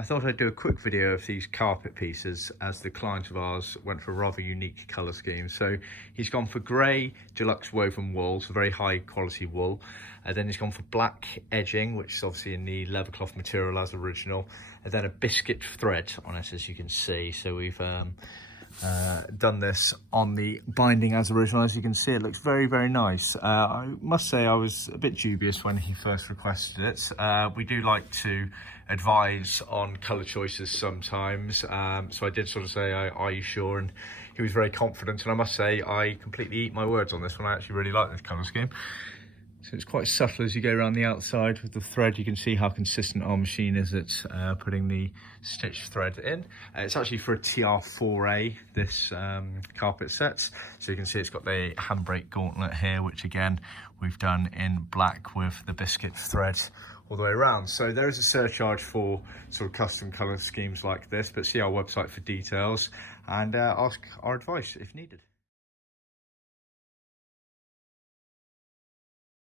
I thought I'd do a quick video of these carpet pieces as the client of ours went for a rather unique colour scheme. So he's gone for grey Deluxe woven wool, so very high quality wool. Then he's gone for black edging, which is obviously in the leather cloth material as original. And then a biscuit thread on it, as you can see. So we've done this on the binding as original. As you can see, it looks very, very nice. I must say I was a bit dubious when he first requested it. We do like to advise on colour choices sometimes, so I did sort of say, are you sure? And he was very confident, and I must say I completely eat my words on this one. I actually really like this colour scheme. So it's quite subtle as you go around the outside with the thread. You can see how consistent our machine is at putting the stitch thread in. It's actually for a TR4A, this carpet sets. So you can see it's got the handbrake gauntlet here, which again, we've done in black with the biscuit thread all the way around. So there is a surcharge for sort of custom colour schemes like this, but see our website for details and ask our advice if needed.